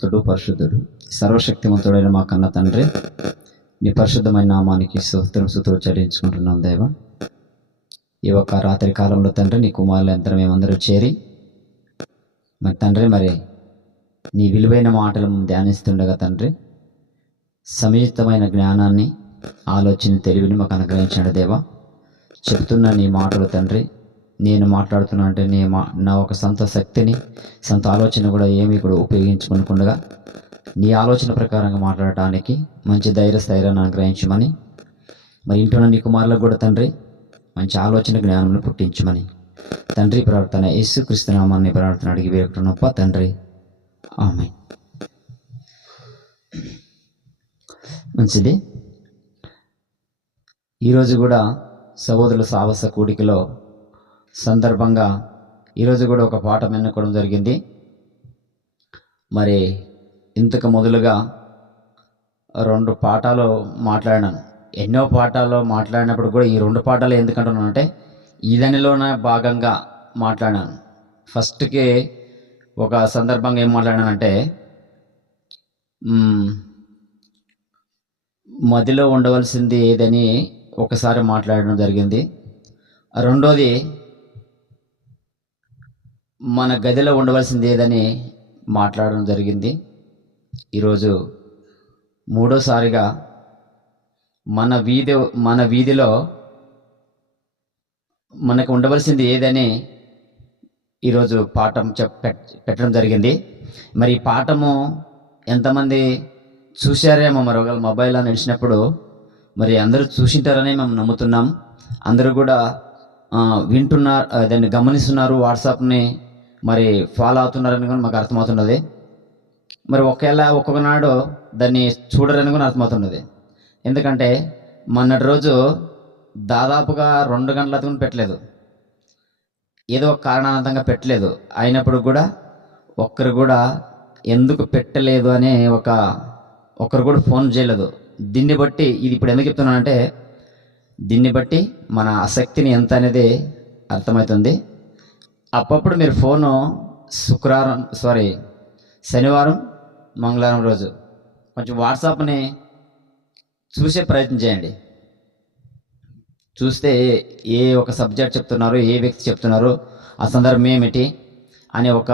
ఉన్నతుడు పరిశుద్ధుడు సర్వశక్తిమంతుడైన మా కన్న తండ్రి, నీ పరిశుద్ధమైన నామానికి స్తుతులు చెల్లించుకుంటున్నాం దేవ. ఈ ఒక్క రాత్రి కాలంలో తండ్రి, నీ కుమారులు ఎంత మేమందరూ చేరి మరి తండ్రి, మరి నీ విలువైన మాటలు ధ్యానిస్తుండగా తండ్రి, సమయుక్తమైన జ్ఞానాన్ని, ఆలోచన, తెలివిని మాకు అనుగ్రహించండి దేవా. చెప్తున్న నీ మాటలు తండ్రి, నేను మాట్లాడుతున్నా అంటే నా ఒక సొంత శక్తిని, సొంత ఆలోచన కూడా ఏమీ కూడా ఉపయోగించుకోకుండా నీ ఆలోచన ప్రకారంగా మాట్లాడటానికి మంచి స్థైర్యాన్ని అనుగ్రహించమని, మరి ఇంట్లో నీ కుమారులకు కూడా తండ్రి మంచి ఆలోచన, జ్ఞానం పుట్టించమని తండ్రి ప్రార్థన యేసుక్రీస్తు నామాన్ని ప్రార్థన అడిగి వేడుకుంటున్నప్ప తండ్రి, ఆమేన్. మంచిది. ఈరోజు కూడా సహోదరుల సాహస కూడికలో సందర్భంగా ఈరోజు కూడా ఒక పాఠం ఎన్నుకోవడం జరిగింది. మరి ఇంతకు మొదలుగా 2 పాఠాలు మాట్లాడినాను. ఎన్నో పాఠాల్లో మాట్లాడినప్పుడు కూడా ఈ 2 పాఠాలు ఎందుకంటున్నానంటే ఈ దానిలోనే భాగంగా మాట్లాడాను. ఫస్ట్కి ఒక సందర్భంగా ఏం మాట్లాడానంటే, మదిలో ఉండవలసింది ఏదని ఒకసారి మాట్లాడడం జరిగింది. రెండోది మన గదిలో ఉండవలసింది ఏదని మాట్లాడడం జరిగింది. ఈరోజు మూడోసారిగా మన వీధిలో మనకు ఉండవలసింది ఏదని ఈరోజు పాఠం పెట్టడం జరిగింది. మరి ఈ పాఠము ఎంతమంది చూశారేమో, మరి ఒకవేళ మొబైల్లో నడిచినప్పుడు మరి అందరూ చూసింటారని మేము నమ్ముతున్నాం. అందరూ కూడా వింటున్నారు, దాన్ని గమనిస్తున్నారు, వాట్సాప్ని మరి ఫాలో అవుతున్నారని కూడా మాకు అర్థమవుతున్నది. మరి ఒక్కొక్క నాడు దాన్ని చూడరని కూడా అర్థమవుతున్నది. ఎందుకంటే మొన్నటి రోజు దాదాపుగా 2 గంటల పెట్టలేదు, ఏదో ఒక కారణాంతంగా పెట్టలేదు. అయినప్పుడు కూడా ఒక్కరు కూడా ఎందుకు పెట్టలేదు అనే ఒక్కరు కూడా ఫోన్ చేయలేదు. దీన్ని బట్టి ఇది ఇప్పుడు ఎందుకు చెప్తున్నానంటే, దీన్ని బట్టి మన ఆసక్తిని ఎంత అనేది అర్థమవుతుంది. అప్పుడు మీరు ఫోను శనివారం, మంగళవారం రోజు కొంచెం వాట్సాప్ని చూసే ప్రయత్నం చేయండి. చూస్తే ఏ ఒక సబ్జెక్ట్ చెప్తున్నారు, ఏ వ్యక్తి చెప్తున్నారు, ఆ సందర్భం ఏమిటి అనే ఒక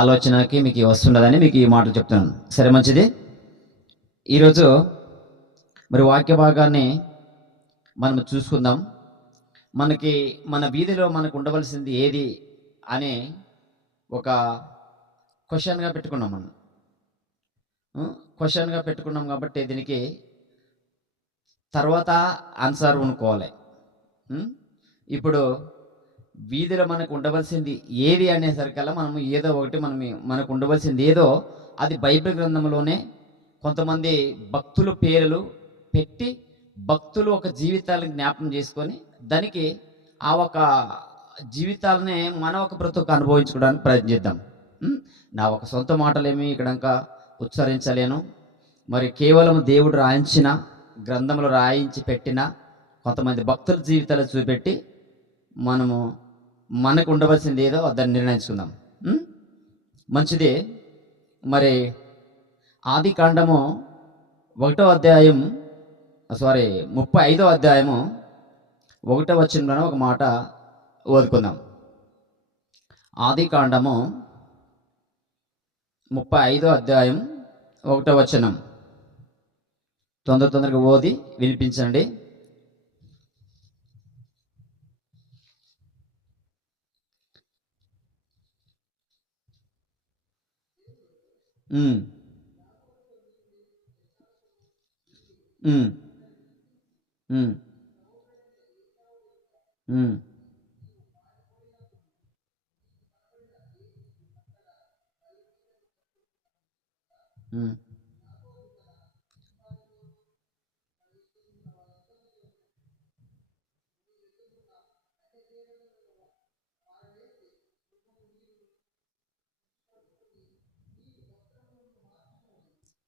ఆలోచనకి మీకు వస్తుండదని మీకు ఈ మాటలు చెప్తున్నాను. సరే, మంచిది. ఈరోజు మరి వాక్య భాగాన్ని మనం చూసుకుందాం. మన వీధిలో మనకు ఉండవలసింది ఏది అనే ఒక క్వశ్చన్గా పెట్టుకున్నాం. మనం క్వశ్చన్గా పెట్టుకున్నాం కాబట్టి దీనికి తర్వాత ఆన్సర్ అనుకోవాలి. ఇప్పుడు వీధిలో మనకు ఉండవలసింది ఏది అనేసరికల్లా మనము ఏదో ఒకటి మనకు ఉండవలసింది ఏదో అది బైబిల్ గ్రంథంలోనే కొంతమంది భక్తుల పేర్లు పెట్టి, భక్తులు ఒక జీవితాలను జ్ఞాపకం చేసుకొని దానికి ఆ ఒక జీవితాలనే మన ఒక బ్రతుకు అనుభవించుకోవడానికి ప్రయత్నిద్దాం. నా ఒక సొంత మాటలేమి ఇక్కడ ఉచ్చరించలేను. మరి కేవలం దేవుడు రాయించిన గ్రంథంలో రాయించి పెట్టిన కొంతమంది భక్తుల జీవితాలు చూపెట్టి మనకు ఉండవలసింది ఏదో దాన్ని నిర్ణయించుకుందాం. మంచిది. మరి ఆది కాండము 35వ అధ్యాయము 1వ వచనంలో ఒక మాట ఓదుకుందాం. ఆది కాండము 35వ అధ్యాయం 1వ వచనం తొందరగా ఓది వినిపించండి.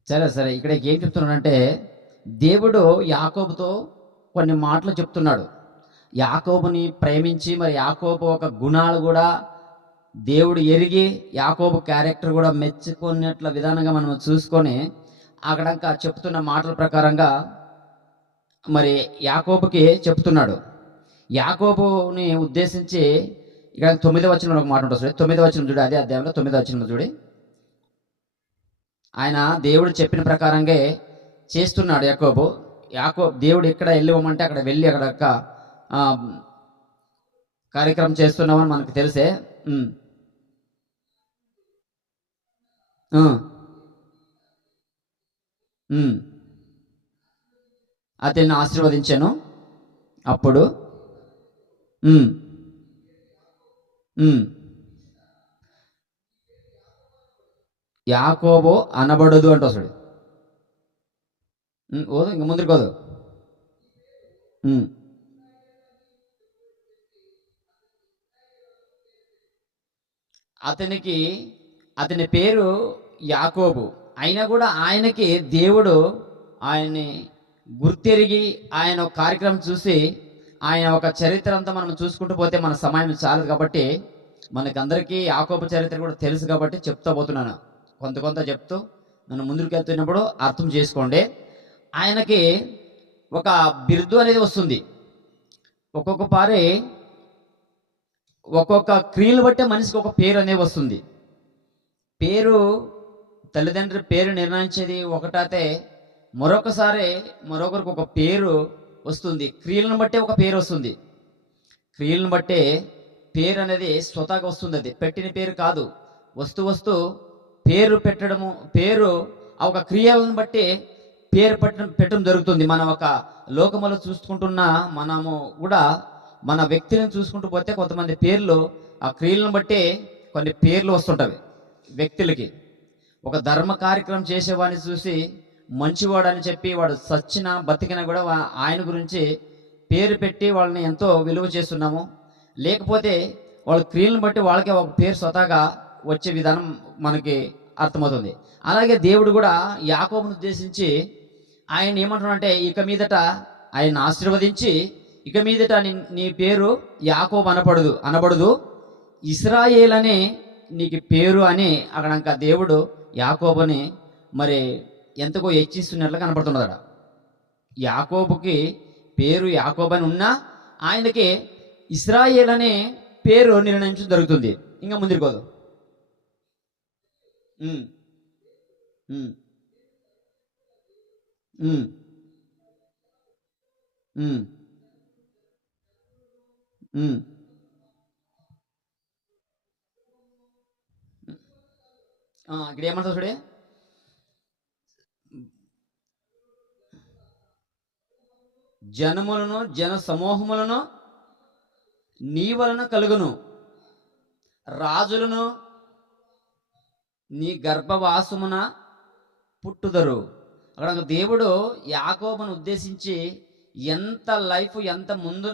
సరే, ఇక్కడ ఏం చెప్తున్నానంటే, దేవుడు యాకోబుతో కొన్ని మాటలు చెప్తున్నాడు. యాకోబుని ప్రేమించి మరి యాకోబు ఒక గుణాలు కూడా దేవుడు ఎరిగి యాకోబు క్యారెక్టర్ కూడా మెచ్చుకున్నట్ల విధానంగా మనం చూసుకొని అక్కడ చెప్తున్న మాటల ప్రకారంగా మరి యాకోబుకి చెప్తున్నాడు. యాకోబుని ఉద్దేశించి ఇక్కడ 9వ వచనంలో ఒక మాట ఉంటుంది. 9వ వచనం చూడు, అదే అధ్యాయంలో 9వ వచనం చూడి. ఆయన దేవుడు చెప్పిన ప్రకారంగా చేస్తున్నాడు యాకోబు దేవుడు ఎక్కడ వెళ్ళివ్వమంటే అక్కడ వెళ్ళి అక్కడ కార్యక్రమం చేస్తున్నామని మనకు తెలిసే. అతన్ని ఆశీర్వదించాను. అప్పుడు యాకోబు అనబడదు అంట వస్తాడు. ఓదు ఇంక ముందుకు కోదు. అతని పేరు యాకోబు అయినా కూడా ఆయనకి దేవుడు ఆయన్ని గుర్తెరిగి ఆయన ఒక కార్యక్రమం చూసి ఆయన ఒక చరిత్ర అంతా మనం చూసుకుంటూ పోతే మన సమయం చాలదు కాబట్టి మనకందరికీ యాకోబు చరిత్ర కూడా తెలుసు కాబట్టి చెప్తా పోతున్నాను. కొంత చెప్తూ మనం ముందుకు వెళ్తున్నప్పుడు అర్థం చేసుకోండి. ఆయనకి ఒక బిరుదు అనేది వస్తుంది. ఒక్కొక్క క్రియలు బట్టే మనిషికి ఒక పేరు అనేది వస్తుంది. పేరు తల్లిదండ్రుల పేరు నిర్ణయించేది ఒకటైతే మరొకరికి ఒక పేరు వస్తుంది. క్రియలను బట్టే ఒక పేరు వస్తుంది. క్రియలను బట్టే పేరు అనేది స్వతహాగా వస్తుంది. అది పెట్టిన పేరు కాదు. వస్తూ పేరు పెట్టడము, పేరు ఆ ఒక క్రియలను బట్టి పేరు పెట్టడం జరుగుతుంది. మనం ఒక లోకములో చూసుకుంటున్న మనము కూడా మన వ్యక్తులను చూసుకుంటూ పోతే కొంతమంది పేర్లు ఆ క్రియలను బట్టి కొన్ని పేర్లు వస్తుంటవి వ్యక్తులకి. ఒక ధర్మ కార్యక్రమం చేసేవాడిని చూసి మంచివాడు అని చెప్పి వాడు సచ్చినా బతికినా కూడా ఆయన గురించి పేరు పెట్టి వాళ్ళని ఎంతో విలువ చేస్తున్నాము. లేకపోతే వాళ్ళ క్రియలను బట్టి వాళ్ళకే ఒక పేరు స్వతహాగా వచ్చే విధానం మనకి అర్థమవుతుంది. అలాగే దేవుడు కూడా యాకోబును ఉద్దేశించి ఆయన ఏమంటున్నాడంటే ఇక మీదట ఆయన ఆశీర్వదించి ఇక మీదట నీ పేరు యాకోబు అనబడదు ఇశ్రాయేల్ అనే నీకు పేరు అని అక్కడ దేవుడు యాకోబుని మరి ఎంతకో హెచ్చిస్తున్నట్లు కనపడుతున్నదట. యాకోబుకి పేరు యాకోబు అని ఉన్నా ఆయనకి ఇశ్రాయేల్ అనే పేరు నిర్ణయించడం జరుగుతుంది. ఇంకా ముందుకు పోదు. ఇక్కడ ఏమంటారు చూడే, జనములను జన సమూహములను నీ వలన కలుగును, రాజులను నీ గర్భవాసమున పుట్టుదరు. అక్కడ దేవుడు యాకోబును ఉద్దేశించి ఎంత లైఫ్ ఎంత ముందు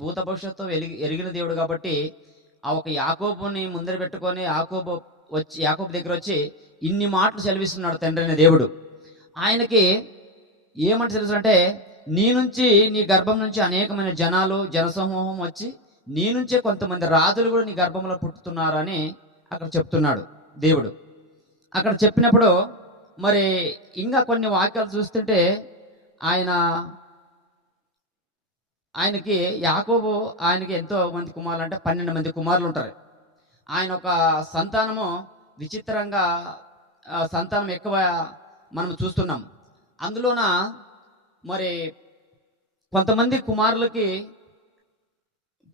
భూత భవిష్యత్తు ఎరిగిన దేవుడు కాబట్టి ఆ ఒక యాకోబుని ముందర పెట్టుకొని యాకోబు దగ్గర వచ్చి ఇన్ని మాటలు సెలవిస్తున్నాడు తండ్రి అనే దేవుడు. ఆయనకి ఏమంటే తెలుసు అంటే నీ నుంచి నీ గర్భం నుంచి అనేకమైన జనసమూహం వచ్చి నీ నుంచే కొంతమంది రాజులు కూడా నీ గర్భంలో పుట్టుతున్నారని అక్కడ చెప్తున్నాడు దేవుడు. అక్కడ చెప్పినప్పుడు మరి ఇంకా కొన్ని వాక్యాలు చూస్తుంటే ఆయనకి యాకోబు ఆయనకి ఎంతో మంది కుమారులు అంటే 12 మంది కుమారులు ఉంటారు. ఆయన ఒక సంతానము విచిత్రంగా సంతానం ఎక్కువ మనం చూస్తున్నాం. అందులోన మరి కొంతమంది కుమారులకి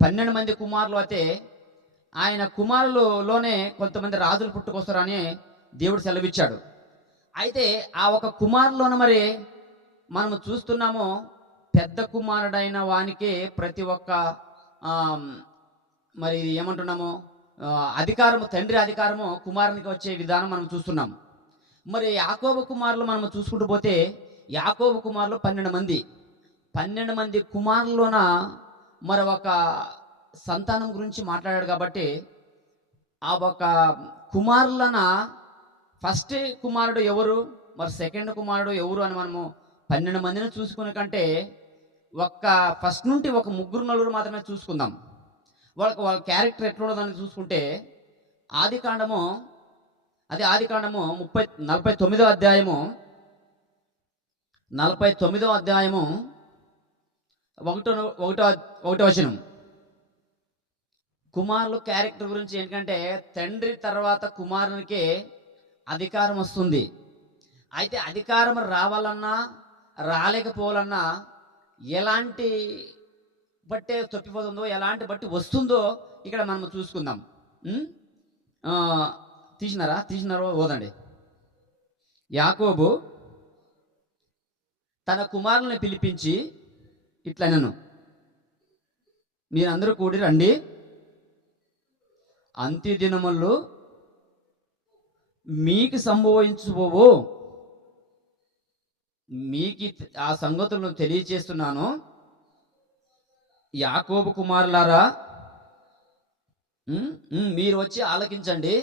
12 మంది కుమారులు అయితే ఆయన కుమారులలోనే కొంతమంది రాజులు పుట్టుకొస్తారని దేవుడు సెలవిచ్చాడు. అయితే ఆ ఒక కుమారులోన మరి మనము చూస్తున్నాము పెద్ద కుమారుడైన వానికి ప్రతి ఒక్క మరి ఏమంటున్నాము అధికారము, తండ్రి అధికారము కుమారునికి వచ్చే విధానం మనం చూస్తున్నాం. మరి యాకోబు కుమారులు మనం చూసుకుంటూ పోతే యాకోబు కుమారులు 12 మంది కుమారులోన మరి ఒక సంతానం గురించి మాట్లాడాడు కాబట్టి ఆ ఒక కుమారులన ఫస్ట్ కుమారుడు ఎవరు, మరి సెకండ్ కుమారుడు ఎవరు అని మనము 12 మందిని చూసుకునే కంటే ఫస్ట్ నుండి ఒక 3-4 మాత్రమే చూసుకుందాం. వాళ్ళ క్యారెక్టర్ ఎట్లున్నదని చూసుకుంటే ఆది కాండము ఆది కాండము 49వ అధ్యాయము 49వ అధ్యాయము ఒకటో వచనం. కుమారుల క్యారెక్టర్ గురించి ఏంటంటే తండ్రి తర్వాత కుమారునికి అధికారం వస్తుంది. అయితే అధికారం రావాలన్నా రాలేకపోవాలన్నా ఎలాంటి బట్టే తప్పిపోతుందో, ఎలాంటి బట్టి వస్తుందో ఇక్కడ మనం చూసుకుందాం. తీసినారో ఓదండి. యాకోబు తన కుమారుల్ని పిలిపించి ఇట్లా నన్ను, మీరందరూ కూడి రండి, అంత్యదినములు మీకు సంభవించుబోవు, మీకు ఆ సంగతులను తెలియచేస్తున్నాను. యాకోబు కుమారులారా, మీరు వచ్చి ఆలకించండి.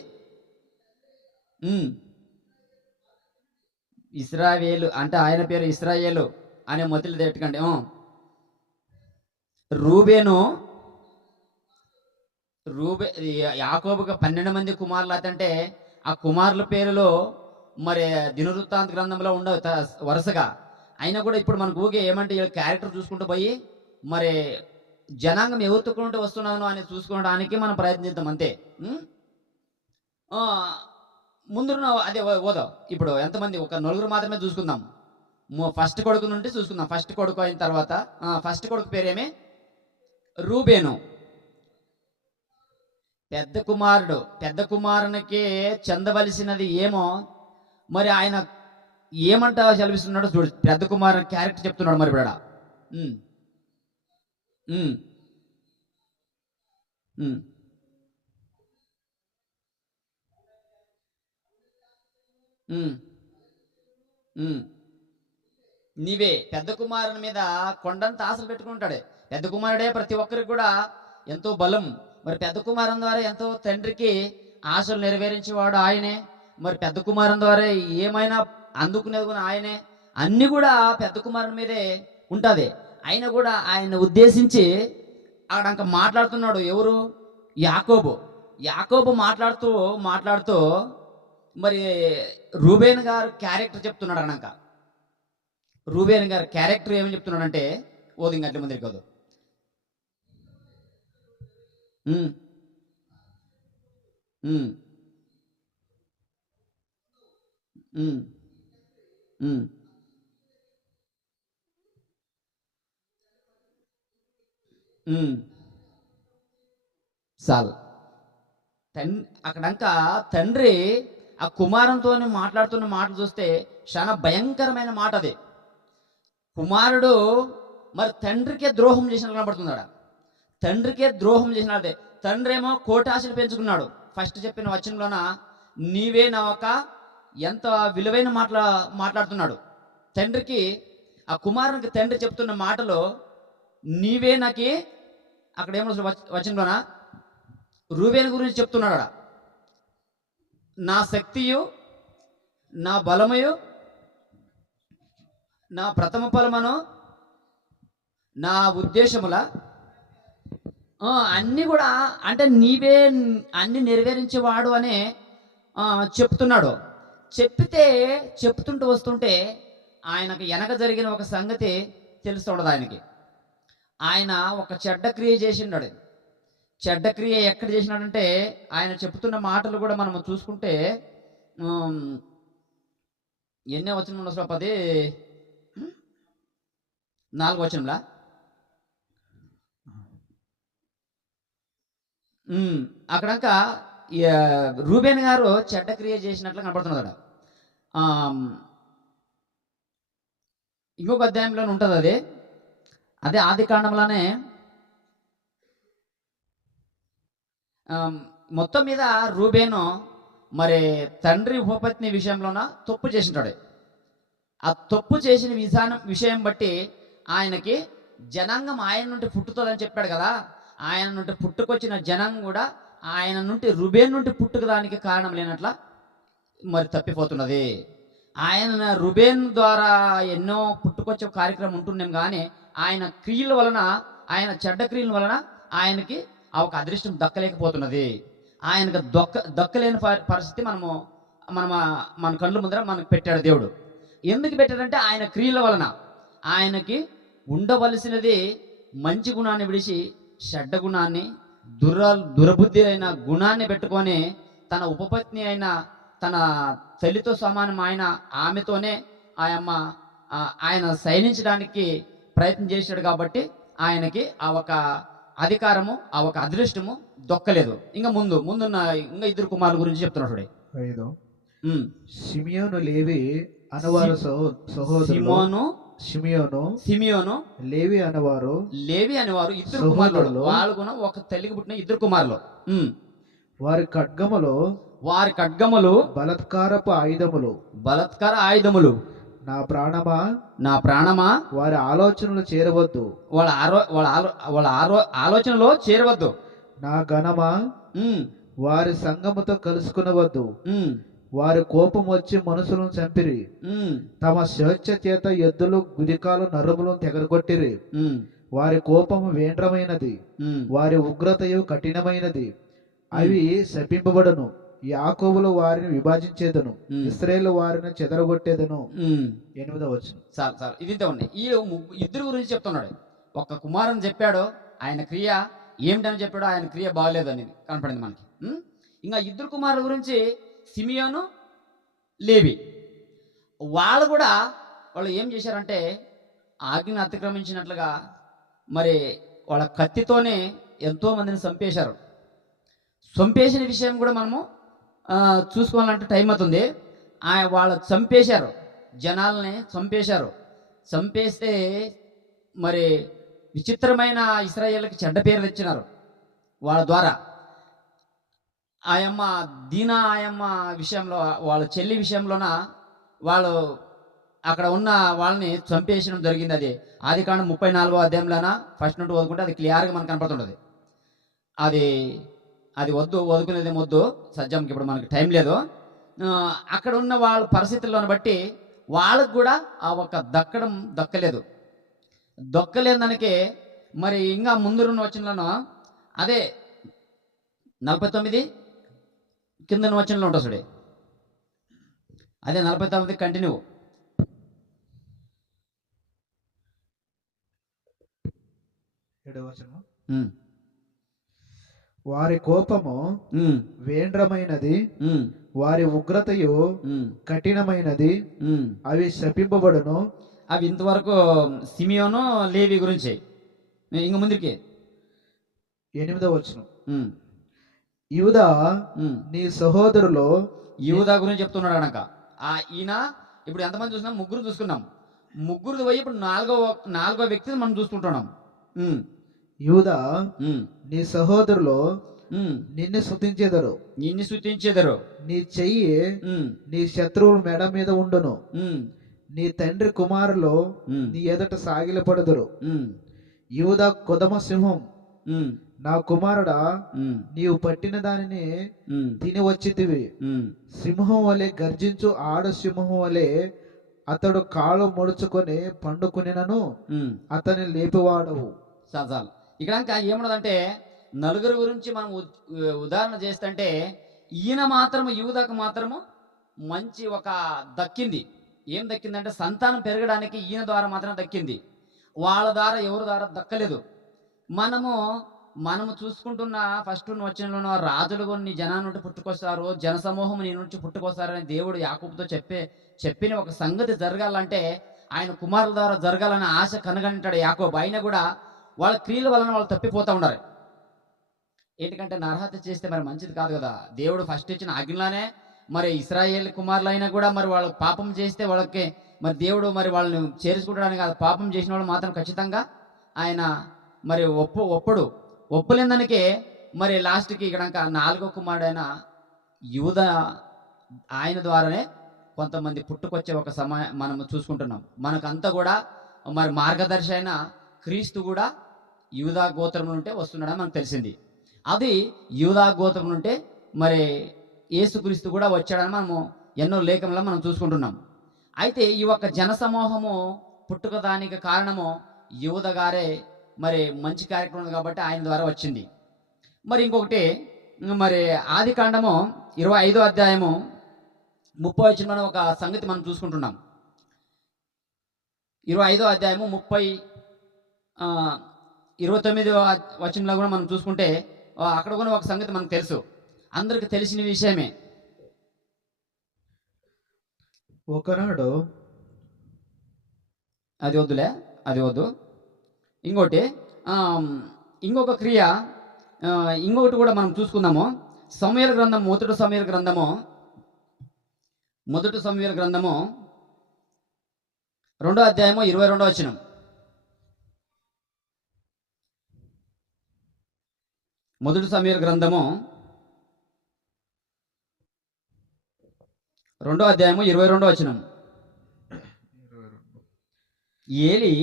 ఇశ్రాయేలు అంటే ఆయన పేరు ఇశ్రాయేలు అనే మొదలు తెట్టుకండి. యాకోబుకి 12 మంది కుమారులు అంటే ఆ కుమారుల పేరులో మరి దినవృత్తాంత గ్రంథంలో ఉండవు వరుసగా. అయినా కూడా ఇప్పుడు మనకు ఊగే ఏమంటే క్యారెక్టర్ చూసుకుంటూ పోయి మరి జనాంగం ఎవరుకుంటూ వస్తున్నాను అని చూసుకోవడానికి మనం ప్రయత్నిద్దాం అంతే. ముందు అదే ఓదాం. ఇప్పుడు ఎంతమంది, ఒక 4 మాత్రమే చూసుకుందాం. ఫస్ట్ కొడుకు నుండి చూసుకుందాం. ఫస్ట్ కొడుకు అయిన తర్వాత ఫస్ట్ కొడుకు పేరేమి? రూబేను. పెద్ద కుమారునికి చెందవలసినది ఏమో మరి ఆయన ఏమంటా చదివిస్తున్నాడో చూడు. పెద్ద కుమారుని క్యారెక్టర్ చెప్తున్నాడు మరి ఇప్పుడు. నీవే పెద్ద కుమారుని మీద కొండంత ఆశలు పెట్టుకుంటాడే. పెద్ద కుమారుడే ప్రతి ఒక్కరికి కూడా ఎంతో బలం. మరి పెద్ద కుమారుని ద్వారా ఎంతో తండ్రికి ఆశలు నెరవేరించేవాడు ఆయనే. మరి పెద్ద కుమారుని ద్వారా ఏమైనా అందుకునేది కూడా ఆయనే. అన్ని కూడా పెద్ద కుమారుని మీదే ఉంటుంది. ఆయన కూడా ఆయన ఉద్దేశించి అక్కడ మాట్లాడుతున్నాడు. ఎవరు? యాకోబు మాట్లాడుతూ మరి రూబేన్ గారు క్యారెక్టర్ చెప్తున్నాడు. అన్నాక రూబేన్ గారు క్యారెక్టర్ ఏమని చెప్తున్నాడంటే ఓది గంటల ముందరికి కాదు. చాలు. అక్కడంక తండ్రి ఆ కుమారునితో మాట్లాడుతున్న మాట చూస్తే చాలా భయంకరమైన మాట అది. కుమారుడు మరి తండ్రికే ద్రోహం చేసినట్టు కనబడుతున్నాడు. తండ్రికే ద్రోహం చేసినట్టే. తండ్రి ఏమో కోటాశలు పెంచుకున్నాడు. ఫస్ట్ చెప్పిన వచనంలోన నీవే నా ఒక ఎంత విలువైన మాట్లాడుతున్నాడు తండ్రికి. ఆ కుమారునికి తండ్రి చెప్తున్న మాటలో నీవే నాకి, అక్కడ ఏమో వచనంలోన రూబేను గురించి చెప్తున్నాడు. నా శక్తియు, నా బలమయు, నా ప్రథమ ఫలమును, నా ఉద్దేశముల అన్నీ కూడా అంటే నీవే అన్ని నెరవేరించేవాడు అనే చెప్తున్నాడు. చెప్తుంటూ వస్తుంటే ఆయనకు వెనక జరిగిన ఒక సంగతి తెలుస్తుండదు ఆయనకి. ఆయన ఒక చెడ్డ క్రియ చేసినాడు. చెడ్డ క్రియ ఎక్కడ చేసినాడంటే ఆయన చెప్తున్న మాటలు కూడా మనం చూసుకుంటే ఎన్నో వచనం 4 వచనంలా అక్కడంక రూబేన్ గారు చెడ్డ క్రియ చేసినట్లు కనపడుతున్నాడు. ఇంకొక అధ్యాయంలోనే ఉంటుంది. అదే ఆది కాండంలోనే మొత్తం మీద రూబేను మరి తండ్రి ఉపపత్ని విషయంలోన తప్పు చేసింటాడు. ఆ తప్పు చేసిన విషయం బట్టి ఆయనకి జనాంగం ఆయన నుండి పుట్టుతుందని చెప్పాడు కదా. ఆయన నుండి పుట్టుకొచ్చిన జనాంగం కూడా ఆయన నుండి రూబేన్ నుండి పుట్టుకదానికి కారణం లేనట్ల మరి తప్పిపోతున్నది. ఆయన రూబేన్ ద్వారా ఎన్నో పుట్టుకొచ్చే కార్యక్రమం ఉంటున్నాం కానీ ఆయన క్రియల వలన, ఆయన చెడ్డ క్రియల వలన ఆయనకి ఆ ఒక అదృష్టం దక్కలేకపోతున్నది. ఆయనకు దొక్కలేని పరిస్థితి మన కళ్ళు ముందర మనకు పెట్టాడు దేవుడు. ఎందుకు పెట్టాడంటే ఆయన క్రియల వలన. ఆయనకి ఉండవలసినది మంచి గుణాన్ని విడిచి చెడ్డ గుణాన్ని, దురబుద్ధి అయిన గుణాన్ని పెట్టుకొని తన ఉపపత్ని అయిన తన తల్లితో సమానం ఆయన ఆమెతోనే ఆయన సైనించడానికి ప్రయత్నం చేశాడు. కాబట్టి ఆయనకి ఆ ఒక అధికారము, ఆ ఒక అదృష్టము దొక్కలేదు. ఇంకా ముందున్న ఇంకా ఇద్దరు కుమారుల గురించి చెప్తున్నాడు. 5 షిమియోను లేవి అనవారు సహోదరులు. షిమియోను లేవి అనేవారు ఇద్దరు కుమారులు. వాళ్ళు కూడా ఒక తల్లికి పుట్టిన ఇద్దరు కుమారులు. వారి ఖడ్గములు బలత్కార ఆయుధములు. నా ప్రాణమా వారి ఆలోచనలు చేరవద్దు. వాళ్ళ ఆలోచనలో చేరవద్దు. నా ఘనమా వారి సంగముతో కలుసుకునవద్దు. వారి కోపం వచ్చి మనుషులను చంపిరి. తమ స్వేచ్ఛ చేత ఎద్దులు, గుదికాలు, నరుములను తెగరగొట్టిరి. వారి కోపము వేండ్రమైనది, వారి ఉగ్రతయు కఠినమైనది. అవి శపింపబడను. యాకోబులు వారిని విభజించేదను, ఇశ్రాయేలు వారిని చెదరగొట్టేదను. 8వ వచనం. చాలు ఇది ఉన్నాయి. ఈ ఇద్దరు గురించి చెప్తున్నాడు. ఒక కుమారుని చెప్పాడు, ఆయన క్రియ ఏమిటని చెప్పాడు, ఆయన క్రియ బాగలేదు అనేది కనపడింది మనకి. ఇంకా ఇద్దరు కుమారుల గురించి సిమియోను, లేవి, వాళ్ళు ఏం చేశారంటే ఆజ్ఞను అతిక్రమించినట్లుగా మరి వాళ్ళ కత్తితోనే ఎంతో మందిని చంపేశారు. చంపేసిన విషయం కూడా మనము చూసుకోవాలంటే టైం అవుతుంది. వాళ్ళు చంపేశారు, జనాలని చంపేశారు. చంపేస్తే మరి విచిత్రమైన ఇశ్రాయేలుకి చెడ్డ పేరు తెచ్చినారు వాళ్ళ ద్వారా. ఆయమ్మ విషయంలో, వాళ్ళ చెల్లి విషయంలోన వాళ్ళు అక్కడ ఉన్న వాళ్ళని చంపేసడం జరిగింది. అది ఆదికాండం 34వ అధ్యాయంలోన ఫస్ట్ నుండి వదుకుంటే అది క్లియర్గా మనకు కనపడుతుంటుంది. అది వదుకునేది వద్దు, సజ్జంకి ఇప్పుడు మనకి టైం లేదు. అక్కడ ఉన్న వాళ్ళ పరిస్థితులను బట్టి వాళ్ళకు కూడా ఆ ఒక దక్కలేదానికి మరి ఇంకా ముందున్న వచనంలోనూ అదే 49 కింద వచనంలో ఉంటుంది చూడే, అదే 49 కంటిన్యూ. వారి కోపము వేండ్రమైనది, వారి ఉగ్రతయు కఠినమైనది. అవి శపింపబడును. అవి ఇంతవరకు సిమియోను, లేవి గురించి. ఇంక ముందుకి 8వ వచనం. యూదా నీ సహోదరులు. యూదా గురించి చెప్తున్నాడు అనక. ఈయన ఇప్పుడు ఎంతమంది చూసినాం? ముగ్గురు చూసుకున్నాం. ముగ్గురు పోయి ఇప్పుడు నాలుగో వ్యక్తిని మనం చూసుకుంటున్నాం. యూదా నీ సహోదరులు నిన్ను స్తుతించెదరు. నీ చెయ్యి నీ శత్రువుల మెడ మీద ఉండును. నీ తండ్రి కుమారులు నీ ఎదుట సాగిలపడదురు. యూదా కొదమ సింహం. నా కుమారుడా, నీవు పట్టిన దానిని తిని వచ్చితివి. సింహం వలె గర్జించు ఆడ సింహం వలె అతడు కాళ్ళు ముడుచుకొని పండుకునినను అతని లేపివాడవు. చాలు. ఇక్కడ ఏమున్నదంటే నలుగురు గురించి మనం ఉదాహరణ చేస్తుంటే ఈయన మాత్రము, యూదాకు మాత్రము మంచి ఒక దక్కింది. ఏం దక్కిందంటే సంతానం పెరగడానికి ఈయన ద్వారా మాత్రం దక్కింది. వాళ్ళ ద్వారా ఎవరి ద్వారా దక్కలేదు. మనము చూసుకుంటున్న ఫస్ట్ వచనంలోనూ రాజులు కొన్ని జనాల నుండి పుట్టుకొస్తారు, జనసమూహం నీ నుంచి పుట్టుకొస్తారని దేవుడు యాకోబుతో చెప్పిన ఒక సంగతి జరగాలంటే ఆయన కుమారుల ద్వారా జరగాలని ఆశ కనుగొంటాడు యాకోబు. అయినా కూడా వాళ్ళ క్రియల వలన వాళ్ళు తప్పిపోతూ ఉన్నారు. ఎందుకంటే నరహత్య చేస్తే మరి మంచిది కాదు కదా. దేవుడు ఫస్ట్ ఇచ్చిన ఆజ్ఞలానే మరి ఇశ్రాయేల్ కుమారులైనా కూడా మరి వాళ్ళు పాపం చేస్తే వాళ్ళకి మరి దేవుడు మరి వాళ్ళని చేర్చుకుంటాడని కాదు, పాపం చేసిన వాళ్ళు మాత్రం ఖచ్చితంగా ఆయన మరి ఒప్పులేందానికే మరి లాస్ట్కి ఇక్కడ 4వ కుమారుడైన యూదా, ఆయన ద్వారానే కొంతమంది పుట్టుకొచ్చే ఒక సమయం మనం చూసుకుంటున్నాం. మనకంతా కూడా మరి మార్గదర్శి అయిన క్రీస్తు కూడా యూదా గోత్రం నుంటే వస్తున్నాడని మనకు తెలిసింది. అది యూదా గోత్రం నుంటే మరి యేసుక్రీస్తు కూడా వచ్చాడని మనము ఎన్నో లేఖనంలో మనం చూసుకుంటున్నాం. అయితే ఈ యొక్క జనసమూహము పుట్టుకదానికి కారణము యూదా గారే మరి మంచి కార్యక్రమం కాబట్టి ఆయన ద్వారా వచ్చింది. మరి ఇంకొకటి మరి ఆది కాండము 25వ అధ్యాయము 30 వచనంలో ఒక సంగతి మనం చూసుకుంటున్నాం. 25వ అధ్యాయము 29వ వచనంలో కూడా మనం చూసుకుంటే అక్కడ కూడా ఒక సంగతి మనకు తెలుసు, అందరికి తెలిసిన విషయమే. ఒకనాడు అది వద్దులే, అది వద్దు. ఇంకొక క్రియ, ఇంకొకటి కూడా మనం చూసుకుందాము. సమూయేలు గ్రంథం, మొదటి సమూయేలు గ్రంథము 2వ అధ్యాయము 22వ వచనం. మొదటి సమూయేలు గ్రంథము 2వ అధ్యాయము 22వ వచనం. ఏలి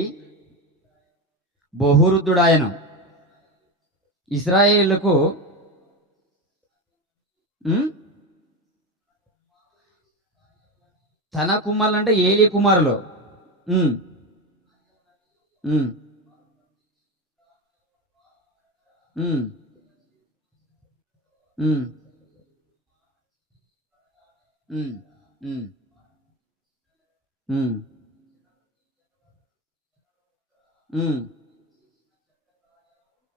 బహువృద్ధుడాయను, ఇశ్రాయేలుకు తన కుమారులు అంటే ఏలి కుమారులు. ఉమ్, ఉమ్, ఉమ్, ఉమ్, ఉమ్, ఉమ్, ఉమ్, ఉమ్,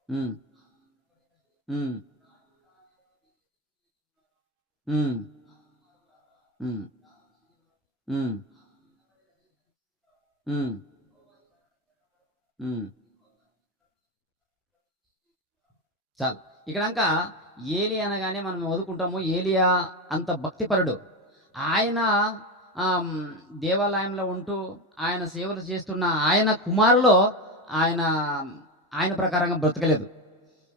ఉమ్, ఉమ్, ఉమ్, ఉమ్, ఉమ్, ఉమ్, ఉమ్. చాలు. ఇక్కడంక ఏలి అనగానే మనం వదుకుంటాము, ఏలియా అంత భక్తిపరుడు. ఆయన ఆమ్, దేవాలయంలో ఉంటూ ఆయన సేవలు చేస్తున్న ఆయన కుమారులో ఆయన ఆయన ప్రకారంగా బ్రతకలేదు.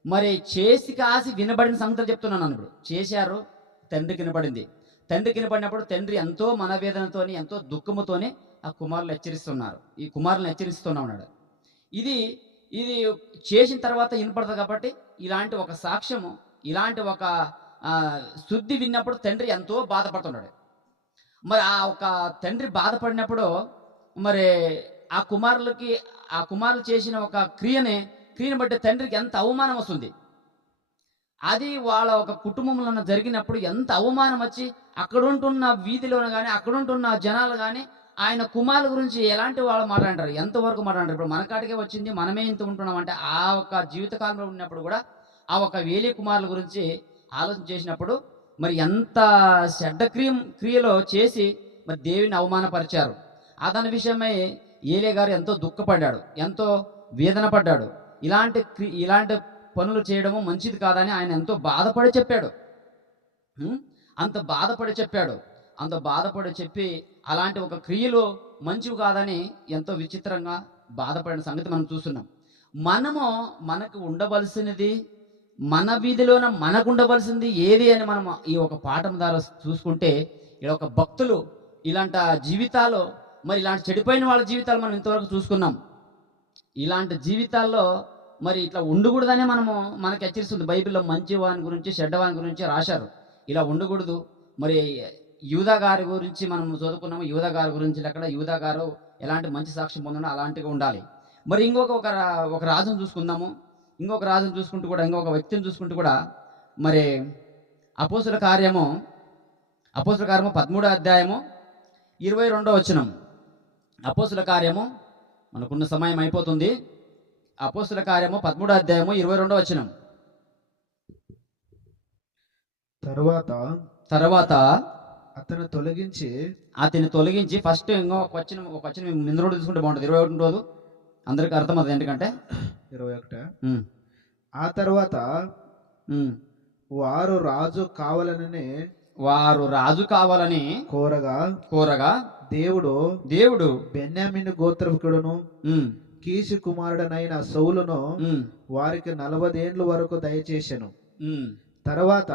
మరి చేసి కాసి వినబడిన సంగతులు చెప్తున్నాను. ఇప్పుడు చేశారు, తండ్రికి వినపడింది. తండ్రికి వినపడినప్పుడు తండ్రి ఎంతో మనవేదనతోని, ఎంతో దుఃఖముతోని ఆ కుమారులు హెచ్చరిస్తున్నారు, ఈ కుమారులను హెచ్చరిస్తూనే ఉన్నాడు. ఇది ఇది చేసిన తర్వాత వినపడదు కాబట్టి ఇలాంటి ఒక సాక్ష్యము, ఇలాంటి ఒక శుద్ధి విన్నప్పుడు తండ్రి ఎంతో బాధపడుతున్నాడు. మరి ఆ ఒక తండ్రి బాధపడినప్పుడు మరి ఆ కుమారులు చేసిన ఒక క్రియను బట్టి తండ్రికి ఎంత అవమానం వస్తుంది. అది వాళ్ళ ఒక కుటుంబంలో జరిగినప్పుడు ఎంత అవమానం వచ్చి అక్కడుంటున్న వీధిలోన కానీ అక్కడుంటున్న జనాలు కానీ ఆయన కుమారుల గురించి ఎలాంటి వాళ్ళు మాట్లాడారు, ఎంతవరకు మాట్లాడారు. ఇప్పుడు మన కాటికే వచ్చింది, మనమే ఇంత ఉంటున్నాం అంటే ఆ ఒక జీవితకాలంలో ఉన్నప్పుడు కూడా ఆ ఒక వేలి కుమారుల గురించి ఆలోచన చేసినప్పుడు మరి ఎంత చెడ్డ క్రియలో చేసి మరి దేవుని అవమానపరిచారు. అతని విషయమై ఏలే గారు ఎంతో దుఃఖపడ్డాడు, ఎంతో వేదన పడ్డాడు. ఇలాంటి పనులు చేయడము మంచిది కాదని ఆయన ఎంతో బాధపడి చెప్పాడు. అంత బాధపడి చెప్పి అలాంటి ఒక క్రియలు మంచివి కాదని ఎంతో విచిత్రంగా బాధపడిన సంగతి మనం చూస్తున్నాం. మనకు ఉండవలసినది, మన వీధిలోన మనకు ఉండవలసింది ఏది అని మనం ఈ ఒక పాఠం ద్వారా చూసుకుంటే, ఇలా ఒక భక్తులు ఇలాంటి జీవితాలు, మరి ఇలాంటి చెడిపోయిన వాళ్ళ జీవితాలు మనం ఇంతవరకు చూసుకున్నాం. ఇలాంటి జీవితాల్లో మరి ఇట్లా ఉండకూడదనే మనకు హెచ్చరిస్తుంది. బైబిల్లో మంచి వాని గురించి చెడ్డవాని గురించి రాశారు, ఇలా ఉండకూడదు. మరి యూదా గారి గురించి మనం చదువుకున్నాము, యూదా గారి గురించి అక్కడ యూదా గారు ఎలాంటి మంచి సాక్ష్యం పొందడం అలాంటిగా ఉండాలి. మరి ఒక రాజును చూసుకుందాము. ఇంకొక రాజును చూసుకుంటూ కూడా, ఇంకొక వ్యక్తిని చూసుకుంటూ కూడా మరి అపోస్తుల కార్యము 13వ అధ్యాయము 22వ వచనం. అపోస్తుల కార్యము, మనకున్న సమయం అయిపోతుంది. అపోస్తుల కార్యము 13వ అధ్యాయము 22వ వచనం. తర్వాత అతను తొలగించి ఫస్ట్ ఒక వచనం ముందు రోజు తీసుకుంటే బాగుంటుంది. 21 రోజు అందరికి అర్థమవుతుంది. ఎందుకంటే 21. ఆ తర్వాత వారు రాజు కావాలని కోరగా దేవుడు బెన్యామీను గోత్రకుడును కీషు కుమారుడనైన సౌలును వారికి 40 ఏండ్ల వరకు దయచేసెను. తర్వాత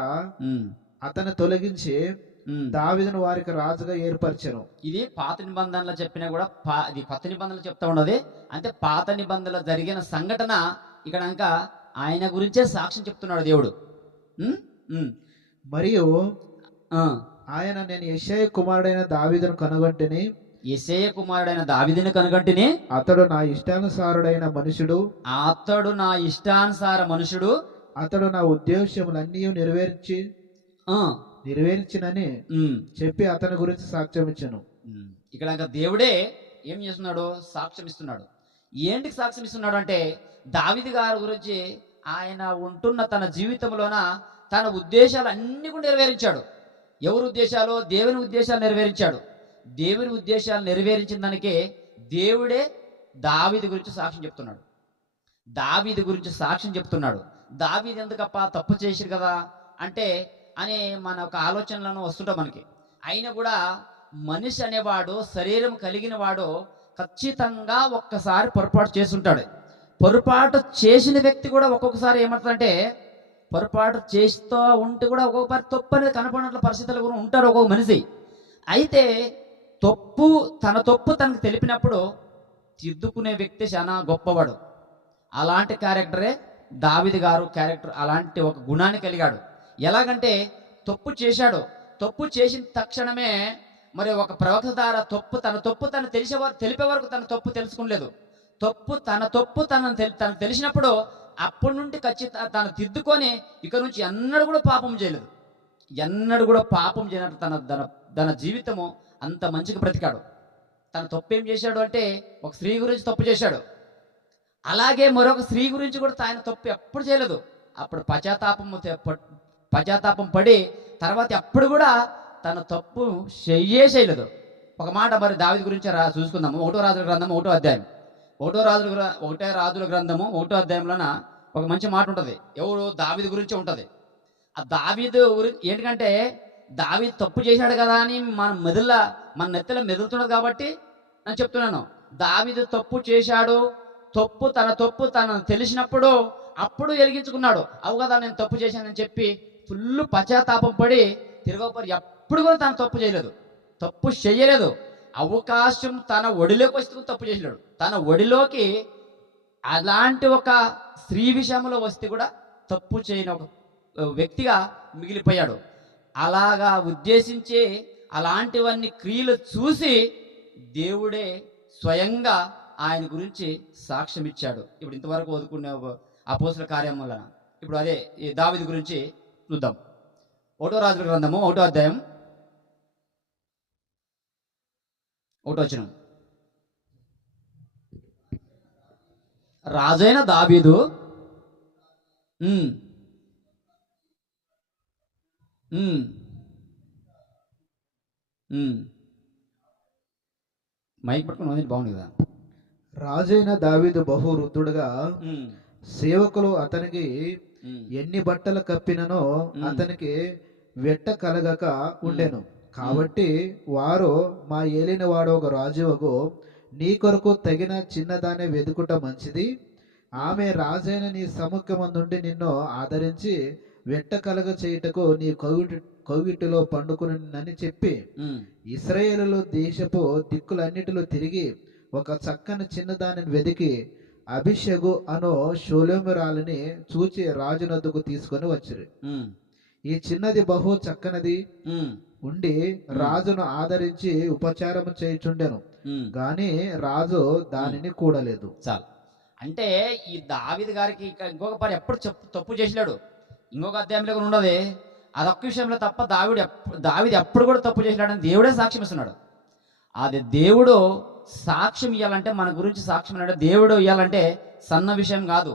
అతను తొలగించి దావీదును వారికి రాజుగా ఏర్పరిచెను. ఇది పాత నిబంధనలు చెప్పినా కూడా ఇది కొత్త నిబంధనలు చెప్తా ఉన్నది. అంటే పాత నిబంధనలు జరిగిన సంఘటన ఇక్కడ ఆయన గురించే సాక్ష్యం చెప్తున్నాడు దేవుడు. మరియు ఆయన, నేను యెషయా కుమారుడైన దావీదును కనుగొంటిని, అతడు నా ఇష్టానుసార మనుషుడు అతడు నా ఉద్దేశములన్నీ ఆ, నెరవేర్చినని ఉమ్, చెప్పి అతని గురించి సాక్ష్యం ఇచ్చాను. ఇక్కడ ఇంకా దేవుడే ఏం చేస్తున్నాడు? సాక్ష్యం ఇస్తున్నాడు. ఏంటికి సాక్ష్యం ఇస్తున్నాడు అంటే దావీదు గారి గురించి ఆయన ఉంటున్న తన జీవితంలోన తన ఉద్దేశాలు అన్ని కూడా నెరవేరించాడు. ఎవరి ఉద్దేశాలు? దేవుని ఉద్దేశాలు నెరవేరించాడు. దేవుని ఉద్దేశాలు నెరవేరించిన దానికే దేవుడే దావీదు గురించి సాక్ష్యం చెప్తున్నాడు. దావీదు గురించి సాక్ష్యం చెప్తున్నాడు. దావీదు ఎందుకప్ప తప్పు చేసిరు కదా అంటే అనే మన ఒక ఆలోచనలను వస్తుంటాం మనకి. అయినా కూడా మనిషి అనేవాడు, శరీరం కలిగిన వాడు ఖచ్చితంగా ఒక్కసారి పొరపాటు చేస్తుంటాడు. పొరపాటు చేసిన వ్యక్తి కూడా ఒక్కొక్కసారి ఏమంటారంటే పొరపాటు చేస్తూ ఉంటే కూడా ఒక్కొక్కసారి తప్పు అనేది కనపడినట్ల పరిస్థితులు కూడా ఉంటారు ఒక్కొక్క మనిషి. అయితే తన తప్పు తనకు తెలిపినప్పుడు తిద్దుకునే వ్యక్తి చాలా గొప్పవాడు. అలాంటి క్యారెక్టరే దావీదు గారు క్యారెక్టర్. అలాంటి ఒక గుణాన్ని కలిగాడు. ఎలాగంటే తప్పు చేశాడు. తప్పు చేసిన తక్షణమే మరి ఒక ప్రవక్త ద్వారా తన తప్పు తను తెలిపే వరకు తన తప్పు తెలుసుకోలేదు. తనకు తెలిసినప్పుడు అప్పటి నుండి ఖచ్చితంగా తను తిద్దుకొని ఇక నుంచి ఎన్నడూ కూడా పాపం చేయలేదు. ఎన్నడూ కూడా పాపం చేయనట్టు తన జీవితము అంత మంచిగా బ్రతికాడు. తన తప్పు ఏం చేశాడు అంటే ఒక స్త్రీ గురించి తప్పు చేశాడు. అలాగే మరొక స్త్రీ గురించి కూడా ఆయన తప్పు ఎప్పుడు చేయలేదు. అప్పుడు పశ్చాత్తాపం పడి తర్వాత ఎప్పుడు కూడా తన తప్పు చేయలేదు. ఒక మాట మరి దావీదు గురించి చూసుకుందాము. ఒకటో రాజుల గ్రంథము 1వ అధ్యాయం. ఒకటో రాజుల గ్రంథము 1వ అధ్యాయంలోన ఒక మంచి మాట ఉంటుంది. ఎవరు? దావీదు గురించి ఉంటుంది. ఆ దావీదు ఏంటంటే దావీదు తప్పు చేశాడు కదా అని మన నెత్తలో మెదులుతున్నది కాబట్టి నేను చెప్తున్నాను. దావీదు తప్పు చేశాడు. తన తప్పు తను తెలిసినప్పుడు అప్పుడు వెలిగించుకున్నాడు. అవు కదా నేను తప్పు చేశానని చెప్పి ఫుల్ పశ్చాత్తాపం పడి తిరగపరి ఎప్పుడు కూడా తను తప్పు చేయలేదు. తప్పు చేయలేదు. అవకాశం తన ఒడిలోకి వస్తూ తప్పు చేసినాడు. తన ఒడిలోకి అలాంటి ఒక స్త్రీ విషయంలో వస్తే కూడా తప్పు చేయని ఒక వ్యక్తిగా మిగిలిపోయాడు. అలాగా ఉద్దేశించి అలాంటివన్నీ క్రియలు చూసి దేవుడే స్వయంగా ఆయన గురించి సాక్ష్యం ఇచ్చాడు. ఇప్పుడు ఇంతవరకు వదుకునే అపోస్తుల కార్యం వలన ఇప్పుడు అదే ఈ దావీదు గురించి చూద్దాం. 1వ రాజుల గ్రంథము 1వ అధ్యాయం 1వ వచనం. రాజైన దావీదు మైక్ పట్టుకుని బాగుంది కదా. రాజైన దావీదు బహు వృద్ధుడుగా సేవకులు అతనికి ఎన్ని బట్టలు కప్పిననో అతనికి వెట్ట కలగక ఉండెను. కాబట్టి వారు మా ఏలినవాడు ఒక రాజువగు, నీ కొరకు తగిన చిన్నదాన్ని వెతుకుట మంచిది. ఆమె రాజైన నీ సముఖమందుండి నిన్ను ఆదరించి వెట్ట కలగ చేయుటకు నీ కౌగిటిలో పండుకునని చెప్పి ఇశ్రాయేలు దేశపు దిక్కులన్నిటిలో తిరిగి ఒక చక్కని చిన్నదానిని వెతికి అభిషేగు అను షోలోమిరాలని చూచి రాజునద్దుకు తీసుకొని వచ్చిరి. ఈ చిన్నది బహు చక్కనది ఉండి రాజును ఆదరించి ఉపచారం చేయుచుండెను, గాని రాజు దానిని కూడలేదు. చాలు. అంటే ఈ దావీదు గారికి ఇంకొక పని ఎప్పుడు తప్పు చేసినాడు. ఇంకొక అధ్యాయంలో కూడా ఉండదు. అదొక్క విషయంలో తప్ప దావీదు ఎప్పుడు కూడా తప్పు చేసినాడని దేవుడే సాక్ష్యం ఇస్తున్నాడు. అది దేవుడు సాక్ష్యం ఇవ్వాలంటే, మన గురించి సాక్ష్యం అంటే దేవుడు ఇవ్వాలంటే సన్న విషయం కాదు.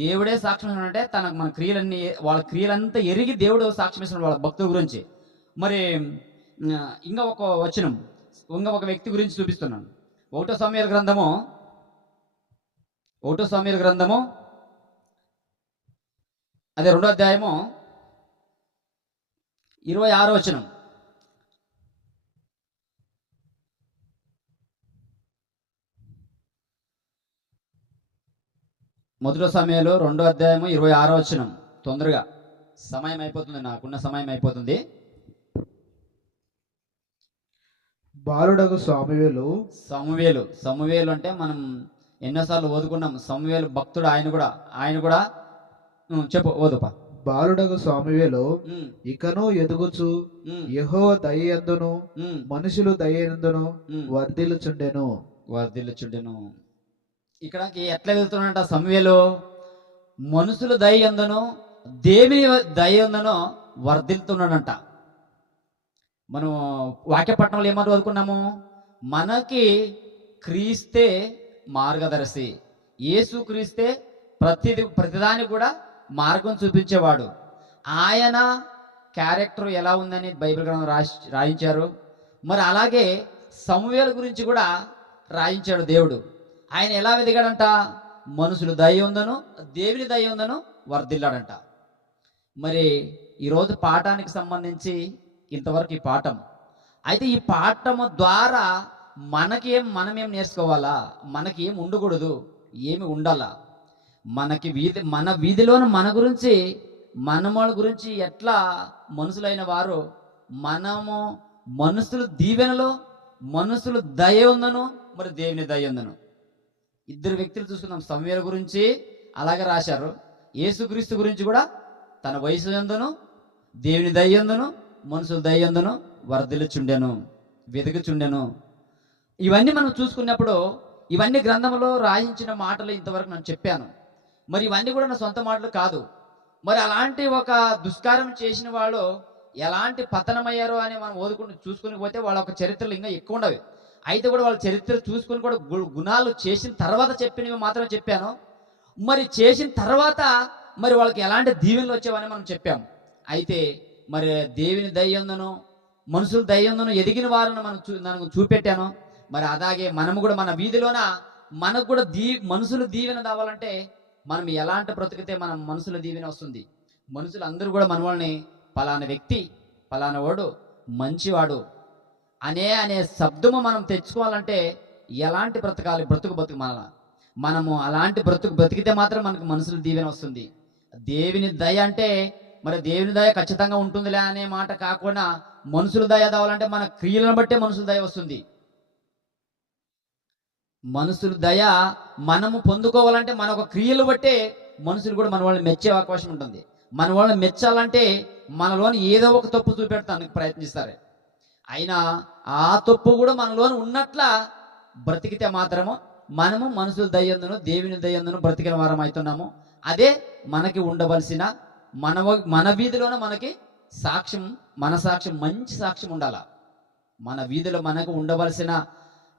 దేవుడే సాక్ష్యం ఇవ్వాలంటే మన క్రియలన్నీ, వాళ్ళ క్రియలంతా ఎరిగి దేవుడు సాక్ష్యం ఇస్తున్నాడు వాళ్ళ భక్తుల గురించి. మరి ఇంకా ఒక వ్యక్తి గురించి చూపిస్తున్నాను. 1వ సమూయేలు గ్రంథము అదే 2వ అధ్యాయము 26వ వచనం. మొదటి సమూయేలు 2వ అధ్యాయము 26వ వచనం. తొందరగా సమయం అయిపోతుంది, నాకున్న సమయం అయిపోతుంది. బాలుడగు సమూయేలు అంటే మనం ఎన్నోసార్లు ఓదుకున్నాం. సమూయేలు భక్తుడు. ఆయన కూడా చెప్పు ఓదుపా. బాలుడగు సమూయేలు ఇకను ఎదుగుచు యెహోవా దయయందును మనుషులు దయయందును వర్ధిల్లుచుండెను. ఇక్కడికి ఎట్లా వెళ్తున్నట సమూయేలు? మనుషులు దయయందును దేవుని దయ ఉందనో వర్ధిల్తున్నాడంట. మనం వాక్యపట్నంలో ఏమని చదువుకున్నాము? మనకి క్రీస్తే మార్గదర్శి. యేసు క్రీస్తే ప్రతిదానికి కూడా మార్గం చూపించేవాడు. ఆయన క్యారెక్టర్ ఎలా ఉందని బైబిల్ గ్రంథం రాయించారు. మరి అలాగే సమూయేలు గురించి కూడా రాయించాడు దేవుడు. ఆయన ఎలా ఎదిగాడంట? మనుషులు దయ ఉందను దేవుని దయ ఉందను వర్ధిల్లాడంట. మరి ఈరోజు పాఠానికి సంబంధించి ఇంతవరకు ఈ పాఠం. అయితే ఈ పాఠము ద్వారా మనమేం నేర్చుకోవాలా? మనకి ఏం ఉండకూడదు, ఏమి ఉండాలా? మన వీధిలోని మన గురించి, మనమోళ్ళ గురించి ఎట్లా మనుషులైన వారు మనము మనుషులు దీవెనలో మనుషులు దయ ఉందను మరి దేవుని దయ ఉందను. ఇద్దరు వ్యక్తులు చూసుకున్నాం. సమూయేలు గురించి అలాగే రాశారు. యేసుక్రీస్తు గురించి కూడా తన వయసు యందును దేవుని దయ యందును మనుషుల దయ యందును వర్ధిల్లుచుండెను, వెతుకుచుండెను. ఇవన్నీ మనం చూసుకున్నప్పుడు ఇవన్నీ గ్రంథంలో రాయించిన మాటలు ఇంతవరకు నేను చెప్పాను. మరి ఇవన్నీ కూడా నా సొంత మాటలు కాదు. మరి అలాంటి ఒక దుష్కారం చేసిన వాళ్ళు ఎలాంటి పతనమయ్యారో అని మనం చూసుకుని పోతే వాళ్ళ ఒక చరిత్రలు ఇంకా ఎక్కువ ఉండవు. అయితే కూడా వాళ్ళ చరిత్ర చూసుకుని కూడా గుణాలు చేసిన తర్వాత చెప్పినవి మాత్రమే చెప్పాను. మరి చేసిన తర్వాత మరి వాళ్ళకి ఎలాంటి దీవెనలు వచ్చేవని మనం చెప్పాము. అయితే మరి దేవుని దయ్యందును మనుషుల దయ్యందును ఎదిగిన వారిని మనం చూపెట్టాను. మరి అలాగే మనము కూడా మన వీధిలోన మనకు కూడా మనుషులు దీవెన కావాలంటే మనం ఎలాంటి బ్రతికితే మనం మనుషుల దీవెన వస్తుంది. మనుషులు అందరూ కూడా మన వాళ్ళని పలానా వ్యక్తి, పలానా వాడు మంచివాడు అనే శబ్దము మనం తెచ్చుకోవాలంటే ఎలాంటి బ్రతకాలి? బ్రతుకు మనము అలాంటి బ్రతికితే మాత్రం మనకు మనుషుల దీవెన వస్తుంది. దేవుని దయ అంటే మరి దేవుని దయ ఖచ్చితంగా ఉంటుందిలే అనే మాట కాకుండా మనుషుల దయ కావాలంటే మన క్రియలను బట్టే మనుషుల దయ వస్తుంది. మనుషుల దయ మనము పొందుకోవాలంటే మన ఒక క్రియలు బట్టే మనుషులు కూడా మన వాళ్ళని మెచ్చే అవకాశం ఉంటుంది. మన వాళ్ళని మెచ్చాలంటే మనలోని ఏదో ఒక తప్పు చూపెడతానికి ప్రయత్నిస్తారు. అయినా ఆ తప్పు కూడా మనలోని ఉన్నట్ల బ్రతికితే మాత్రము మనము మనుషుల దయ్యందును దేవుని దయ్యందును బ్రతికిన వారం అవుతున్నాము. అదే మనకి ఉండవలసిన మన వీధిలోనే మనకి సాక్ష్యం, మన సాక్ష్యం మంచి సాక్ష్యం ఉండాల. మన వీధిలో మనకు ఉండవలసిన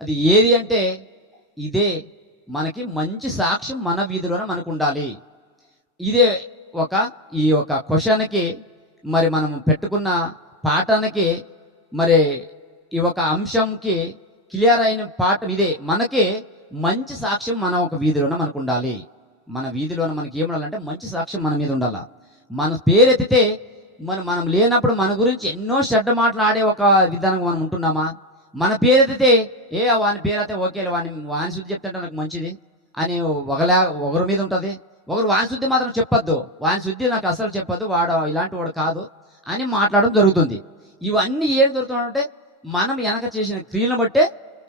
అది ఏది అంటే ఇదే మనకి మంచి సాక్ష్యం మన వీధిలోనే మనకు ఉండాలి. ఇదే ఈ ఒక క్వశ్చన్కి మరి మనం పెట్టుకున్న పాఠానికి మరి ఈ ఒక అంశంకి క్లియర్ అయిన పాఠం ఇదే. మనకి మంచి సాక్ష్యం మన ఒక వీధిలోనే మనకు ఉండాలి. మన వీధిలోనే మనకి ఏముండాలంటే మంచి సాక్ష్యం మన మీద ఉండాల. మన పేరు ఎత్తితే మనం లేనప్పుడు మన గురించి ఎన్నో చెడ్డ మాటలు ఆడే ఒక విధానంగా మనం ఉంటున్నామా? మన పేరు ఎత్తితే వాని పేరు అయితే ఓకే, వాని శుద్ధి చెప్తుంటే నాకు మంచిది అని ఒకరి మీద ఉంటుంది. ఒకరు వాని శుద్ధి మాత్రం చెప్పొద్దు, వాని శుద్ధి నాకు అసలు చెప్పొద్దు, వాడు ఇలాంటి వాడు కాదు అని మాట్లాడడం జరుగుతుంది. ఇవన్నీ ఏం జరుగుతుందంటే మనం వెనక చేసిన క్రియలను బట్టే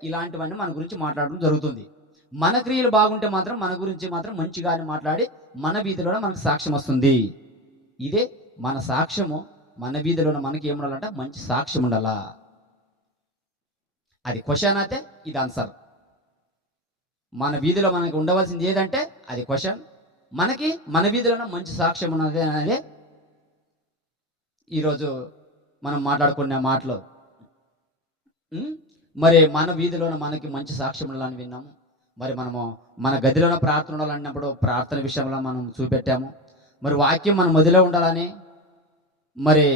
ఇలాంటివన్నీ మన గురించి మాట్లాడడం జరుగుతుంది. మన క్రియలు బాగుంటే మాత్రం మన గురించి మాత్రం మంచిగానే మాట్లాడి మన వీధిలోనే మనకు సాక్ష్యం వస్తుంది. ఇదే మన సాక్ష్యము. మన వీధిలోనే మనకి ఏముండాలంటే మంచి సాక్ష్యం ఉండాలా. అది క్వశ్చన్ అయితే ఇది ఆన్సర్. మన వీధిలో మనకి ఉండవలసింది ఏదంటే అది క్వశ్చన్. మనకి మన వీధిలోనే మంచి సాక్ష్యం ఉన్నది అనేది ఈరోజు మనం మాట్లాడుకునే మాటలు. మరి మన వీధిలోనే మనకి మంచి సాక్ష్యం ఉండాలని విన్నాము. మరి మనము మన గదిలోనే ప్రార్థన ఉండాలన్నప్పుడు ప్రార్థన విషయంలో మనం చూపెట్టాము. మరి వాక్యం మన మదిలో ఉండాలని మరి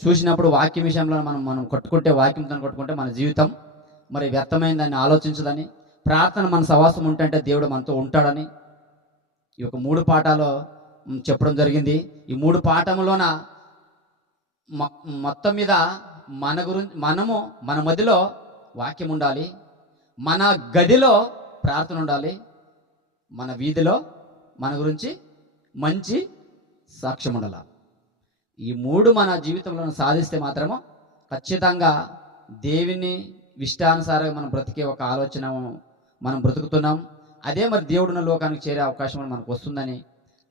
చూసినప్పుడు వాక్యం విషయంలో మనం కొట్టుకుంటే, వాక్యంతో కొట్టుకుంటే మన జీవితం మరి వ్యర్థమైందని ఆలోచించదని, ప్రార్థన మన సవాసం ఉంటే దేవుడు మనతో ఉంటాడని ఈ యొక్క 3 పాఠాలు చెప్పడం జరిగింది. ఈ 3 పాఠములోన మొత్తం మీద మన గురించి మన మధ్యలో వాక్యం ఉండాలి, మన గదిలో ప్రార్థన ఉండాలి, మన వీధిలో మన గురించి మంచి సాక్ష్యం ఉండాలి. ఈ 3 మన జీవితంలో సాధిస్తే మాత్రము ఖచ్చితంగా దేవుని ఇష్టానుసారంగా మనం బ్రతికే ఒక ఆలోచన మనం బ్రతుకుతున్నాం. అదే మరి దేవుడున్న లోకానికి చేరే అవకాశం మనకు వస్తుందని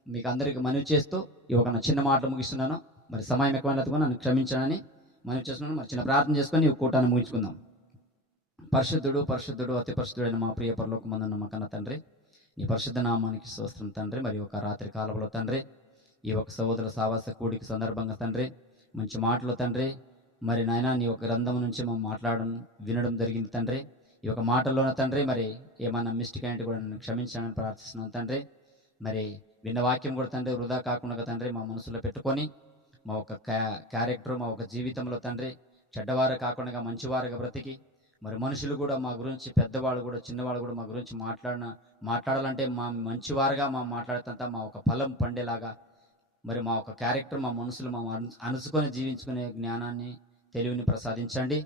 మీకు అందరికీ మనవి చేస్తూ ఈ ఒక చిన్న మాటలు ముగిస్తున్నాను. మరి సమయం ఎక్కువైనందుకు నన్ను క్షమించాలని మనవి చేస్తున్నాను. మరి చిన్న ప్రార్థన చేసుకొని ఈ కూటాన్ని ముగించుకుందాం. పరిశుద్ధుడు అతి పరిశుద్ధుడైన మా ప్రియ పరలోకమందున్న మా కన్న తండ్రి, నీ పరిశుద్ధ నామానికి స్తోత్రం తండ్రి. మరి ఒక రాత్రి కాలంలో తండ్రి ఈ ఒక సహోదర సావాస కూడిక సందర్భంగా తండ్రి మంచి మాటలు తండ్రి మరి నాయన నీ ఒక గ్రంథం నుంచి మేము వినడం జరిగింది తండ్రి. ఈ యొక్క మాటల్లోనే తండ్రి మరి ఏమన్నా మిస్టేక్ అయినట్టు కూడా నన్ను క్షమించాలని ప్రార్థిస్తున్నాను తండ్రి. మరి విన్న వాక్యం కూడా తండ్రి వృధా కాకుండా తండ్రి మా మనసులో పెట్టుకొని మా ఒక క్యారెక్టర్ మా ఒక జీవితంలో తండ్రి చెడ్డవారు కాకుండా మంచివారుగా బ్రతికి మరి మనుషులు కూడా మా గురించి పెద్దవాళ్ళు కూడా చిన్నవాళ్ళు కూడా మా గురించి మాట్లాడాలంటే మా మంచివారుగా మా మాట్లాడుతుంటా మా ఒక ఫలం పండేలాగా మరి మా ఒక క్యారెక్టర్ మా మనసులు మా అనుసుకొని జీవించుకునే జ్ఞానాన్ని తెలివిని ప్రసాదించండి.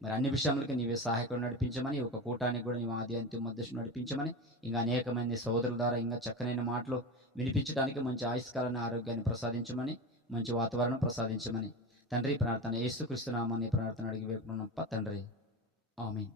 మరి అన్ని విషయాలకి నీవే సహాయకుడు నడిపించమని ఒక కూటానికి కూడా నీవు ఆది అంత్యం మధ్యస్థుడు నడిపించమని ఇంకా అనేకమైన సోదరుల ద్వారా ఇంకా చక్కనైన మాటలు వినిపించడానికి మంచి ఆయుష్కాలాన్ని ఆరోగ్యాన్ని ప్రసాదించమని మంచి వాతావరణం ప్రసాదించమని తండ్రి ప్రార్థన యేసుక్రీస్తు నామమున ప్రార్థన అడిగి వేడుకున్నాం తండ్రి. ఆమేన్.